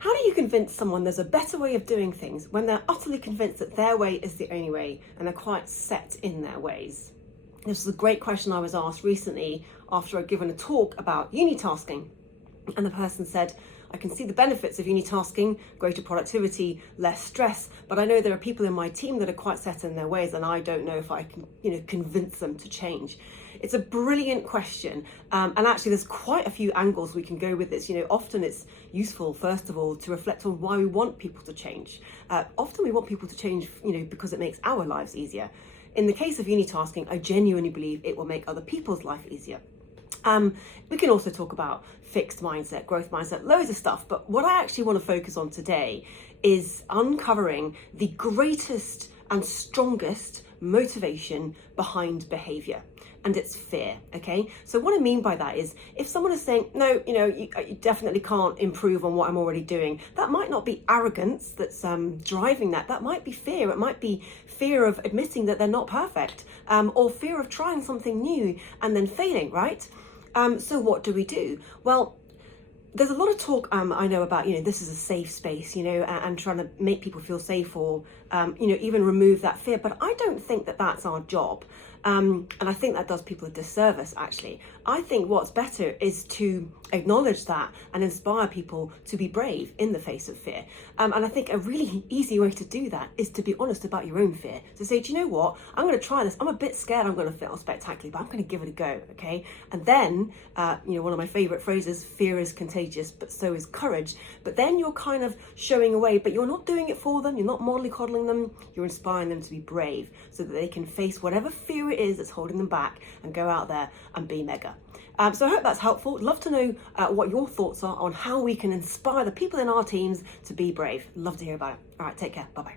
How do you convince someone there's a better way of doing things when they're utterly convinced that their way is the only way and they're quite set in their ways? This was a great question I was asked recently after I'd given a talk about uni-tasking. And the person said, I can see the benefits of uni-tasking, greater productivity, less stress, but I know there are people in my team that are quite set in their ways and I don't know if I can, convince them to change. It's a brilliant question. And actually there's quite a few angles we can go with this. Often it's useful, first of all, to reflect on why we want people to change. Often we want people to change, because it makes our lives easier. In the case of uni-tasking, I genuinely believe it will make other people's life easier. We can also talk about fixed mindset, growth mindset, loads of stuff. But what I actually want to focus on today is uncovering the greatest and strongest motivation behind behavior. And it's fear, okay? So what I mean by that is if someone is saying, no, you definitely can't improve on what I'm already doing, that might not be arrogance that's driving that. That might be fear. It might be fear of admitting that they're not perfect, or fear of trying something new and then failing, right? So what do we do? Well, there's a lot of talk I know about, this is a safe space, and trying to make people feel safe or, even remove that fear. But I don't think that that's our job. And I think that does people a disservice, actually. I think what's better is to acknowledge that and inspire people to be brave in the face of fear. And I think a really easy way to do that is to be honest about your own fear. To say, do you know what? I'm going to try this. I'm a bit scared I'm going to fail spectacularly, but I'm going to give it a go, okay? And then, one of my favorite phrases, fear is contagious, but so is courage. But then you're kind of showing away, but you're not doing it for them. You're not mollycoddling them. You're inspiring them to be brave so that they can face whatever fear it is that's holding them back and go out there and be mega. So I hope that's helpful. Love to know what your thoughts are on how we can inspire the people in our teams to be brave. Love to hear about it. All right, take care. Bye-bye.